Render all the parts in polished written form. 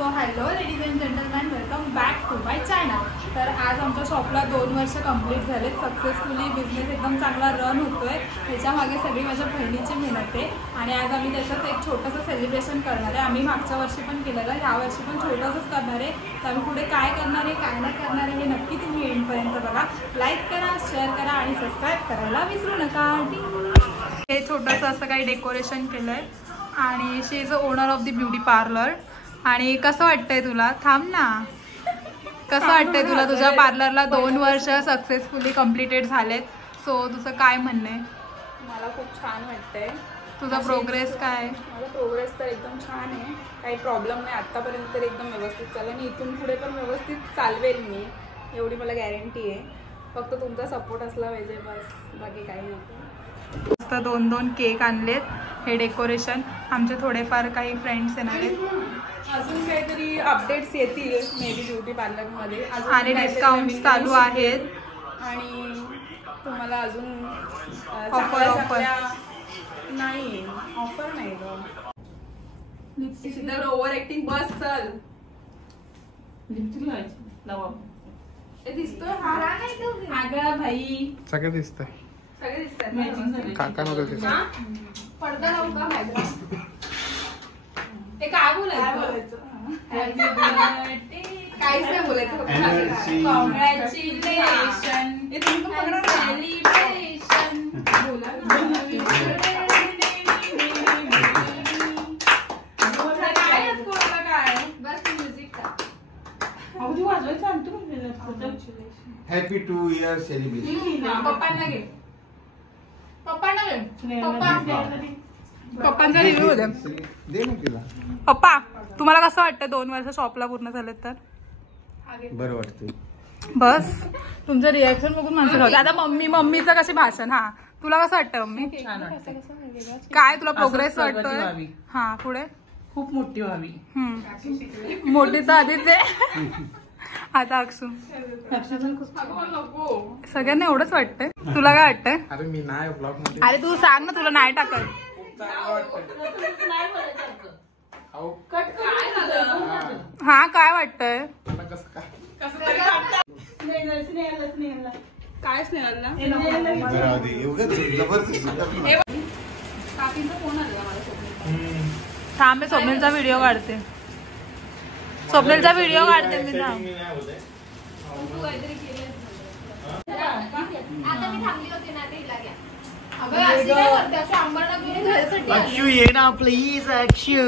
So hello ladies and gentleman, welcome back to my channel. तर आज आमच्या शॉपला 2 वर्ष कंप्लीट झालेत. सक्सेसफुली बिझनेस एकदम चांगला रन होतो आहे. त्याच्यामागे सगळी माझ्या बहिणीची मेहनत आहे आणि आज आम्ही त्याच्यात एक छोटंसं सेलिब्रेशन करणार आहे. आम्ही मागच्या वर्षी पण केलेलं, यावर्षी पण छोटंसंच करणार आहे. तर आम्ही पुढे काय करणार आहे काय नाही करणार आहे हे नक्की तुम्ही एंडपर्यंत बघा. लाईक करा, शेअर करा आणि सबस्क्राईब करायला विसरू नका. हे छोटंसं असं काही डेकोरेशन केलं आहे आणि she is a owner of the beauty parlour. आणि कसं वाटतंय तुला? थांब ना. कसं वाटतंय तुला? तुझ्या पार्लरला 2 वर्ष सक्सेसफुली कम्प्लिटेड झालेत. सो तुझं काय म्हणणं आहे? मला खूप छान वाटतंय. तुझा प्रोग्रेस काय? माझा प्रोग्रेस तर एकदम छान आहे, काही प्रॉब्लेम नाही. आत्तापर्यंत तर एकदम व्यवस्थित चाललं आणि इथून पुढे पण व्यवस्थित चालवेल मी, एवढी मला गॅरंटी आहे. फक्त तुमचा सपोर्ट असला पाहिजे बस, बाकी काही नको. मस्त 2-2 केक आणलेत. हे डेकोरेशन आमचे थोडेफार काही फ्रेंड्स येणार आहेत. अजून काहीतरी अपडेट्स येतील मे बी ब्युटी पार्लरमध्ये आणि डिस्काउंट्स चालू आहेत आणि तुम्हाला अजून ऑफर नाही, ऑफर नाही ग. ओव्हर ऍक्टिंग बस. चल दिसतोय हा अगं भाई, सगळं दिसतंय. सगळे दिसतात. काका नव्हतं पडदा लावू का माझ्या? ते काय बोलायचं? काहीच नाही बोलायचं. कॉंग्रॅच्युलेशन. Happy 2 year celebration. पप्पांना घे. पप्पांचा रिव्ह्यू होता. दे ना तिला. पप्पा, तुम्हाला कसं वाटतं 2 वर्ष शॉपला पूर्ण झालेत तर? बरं वाटतंय. बस तुमचं रिॲक्शन बघून माणसं होतं. आता मम्मीचं कसे भाषण. हा, तुला कसं वाटतं मम्मी? काय तुला प्रोग्रेस वाटतोय? हा, पुढे खूप मोठी व्हावी. मोठी तर आधीच आहे. आता अक्षू सगळ्यांना एवढंच वाटतंय. तुला काय वाटतंय? अरे मी नाही ब्लॉग मध्ये. अरे तू सांग ना, तुला नाही टाकत. हा, काय वाटतंय? काय स्नेहलला काकींचा फोन आला मला. थांब, मी स्वप्नीलचा व्हिडिओ काढते. स्वप्नीलचा व्हिडिओ काढते मी. थांब. अक्षू ये ना प्लीज. अक्षू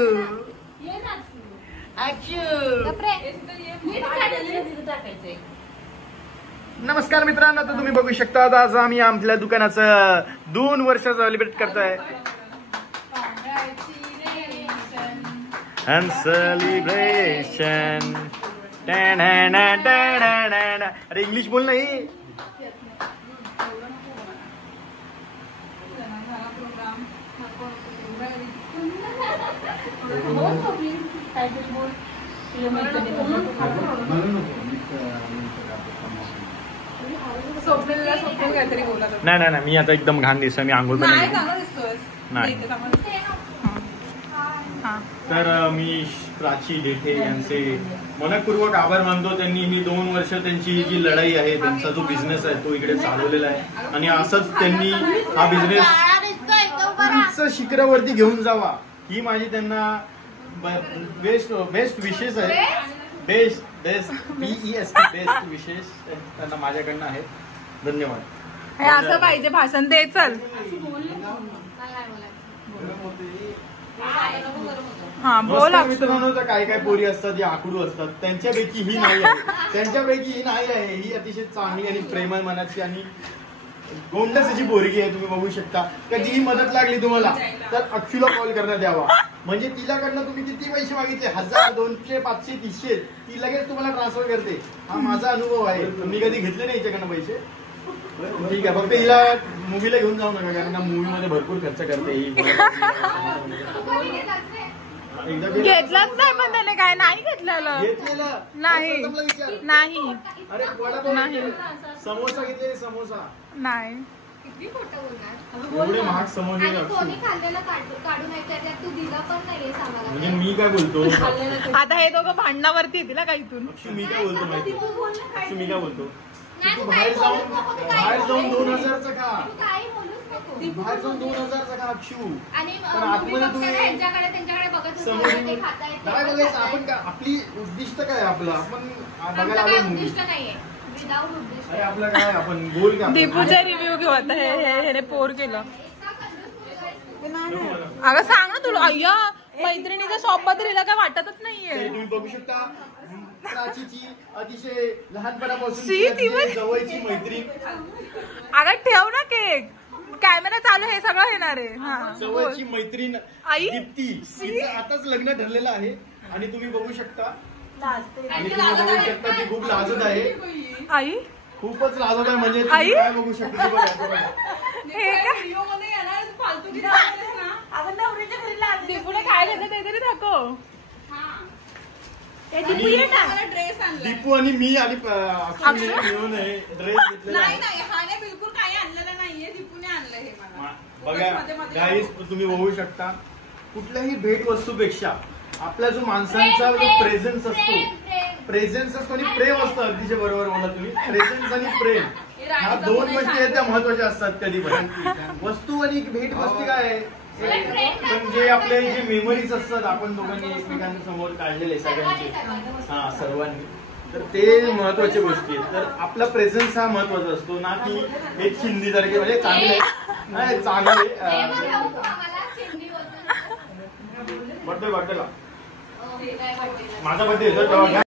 नमस्कार मित्रांनो, तर तुम्ही बघू शकता आज आम्ही आपल्या दुकानाचं 2 वर्ष सेलिब्रेट करतोय. And celebration. अरे इंग्लिश बोल नाही. नाही मी आता एकदम घाण दिसतोय. मी आंघोळ पण नाही. तर मी प्राची जेठे यांचे मनपूर्वक आभार मानतो. त्यांनी ही 2 वर्ष त्यांची जी लढाई आहे, त्यांचा जो बिझनेस आहे तो इकडे चालवलेला आहे आणि असंच त्यांनी हा बिझनेस उंच शिखरावरती घेऊन जावा ही माझी त्यांना बेस्ट विशेष आहे. बेस्ट बेस्ट विशेष त्यांना माझ्याकडनं आहेत. धन्यवाद. असं पाहिजे भाषण दे. चल हा, बोल. मित्रांनो, तर काय काय पोरी असतात जे आकडू असतात, त्यांच्यापैकी ही नाही आहे. ही अतिशय चांगली आणि प्रेमळ मनाची आणि गोंडस अशी पोरगी आहे. तुम्ही बघू शकता. कधीही मदत लागली तुम्हाला तर अक्षूला कॉल करण्यात यावा. म्हणजे तिच्याकडनं तुम्ही किती पैसे मागितले, 1000, 200, 500, 300, ती लगेच तुम्हाला ट्रान्सफर करते. हा माझा अनुभव आहे. मी कधी घेतले नाही हिच्याकडनं पैसे. ठीक आहे, फक्त हिला मूवीला घेऊन जाऊ नका, कारण मूवी मध्ये भरपूर खर्च करते ही. घेतलाच नाही पण त्याने. काय नाही घेतलेलं. नाही. अरे समोसा घेतले. समोसा नाही. किती खोटं बोलणार एवढे महाग समोसे आणि अक्षू. कोणी खाल्लेलं काढून ऐकायचं तू दिला पण नाहीये आम्हाला म्हणजे मी काय बोलतो आता हे दोघं भांडणावरती येतील ना का इथून. अक्षू मी काय बोलतो माहिती अक्षू मी काय बोलतो नाही, तू तू बाहेर काही जाऊन बोलूच नको, तू बाहेर काही जाऊन बोलूच 2000चं खा तू काही बोलूच नको बाहेर जाऊन 2000चं खा अक्षू आणि पण आतमध्ये फक्त तुम्ही ह्यांच्याकडे त्यांच्याकडे बघत होतो, समोर ते खाता येते, काय ते बघायचं खाता आपण येते. काय आपली उद्दिष्ट काय आपलं आपण आमचं बघायला काय आलो मूवी उद्दिष्ट नाहीये विदाऊट उद्दिष्ट अरे आपलं काय आपण गोल काय दीपूचा रिव्ह्यू घेऊ आता. हे पोर केलं. इतका कंजूस मुलगा आहेस तू. अगं सांग ना तुला. अय्या मैत्रिणीच्या शॉप बद्दल हिला काय वाटतच ते नाहीये. तुम्ही बघू शकता प्राचीची अतिशय लहानपणापासून शी, ती पण- जवळची मैत्रीण अगं ठेव ना केक. कॅमेरा चालू हे सगळं येणार आहे. हा, बोल. जवळची मैत्रीण आई? दीप्ती तिचं आताच लग्न ठरलेलं आहे आणि तुम्ही बघू शकता आणि आणि तुम्ही बघू शकता ती खूप लाजत आहे आई खूपच लाजत आहे म्हणजे आई? तुम्ही काय बघू शकता ते बघा, ते बघा. हे काय व्हिडिओ मध्ये येणार फालतू दीपूला काय घेतलं ते तरी दाखव. ड्रेस आणला दीपू आणि मी आणि अक्षय मिळून ड्रेस घेतलेला नाही आहे नाही हाने बिलकुल काही आणलेलं नाहीये दीपूने आणलं हे मला बघा मध्ये मध्ये गाईस तुम्ही बघू शकता कुठल्याही भेट वस्तूपेक्षा आपला जो माणसांचा जो प्रेझेन्स असतो प्रेझेन्स असतो आणि प्रेम असतं अगदीच्या बरोबर बोला तुम्ही प्रेझेन्स आणि प्रेम ह्या दोन गोष्टी आहेत त्या महत्वाच्या असतात कधी पण वस्तू आणि भेट वस्तू काय आहे पण जे आपले जे मेमरीज असतात आपण दोघांनी एकमेकांच्या समोर काढलेले सगळ्यांचे हा सर्वांनी तर ते महत्वाच्या गोष्टी आहेत तर आपला प्रेझेन्स हा महत्वाचा असतो ना की एक चिंदी सारखे म्हणजे चांगले नाही चांगले प्रेम राहू तू आम्हाला चिमणी बोलतो. बर्थडे बर्थडेला हो, हे काय वाटते माझा बर्थडे येतो तेव्हा घ्या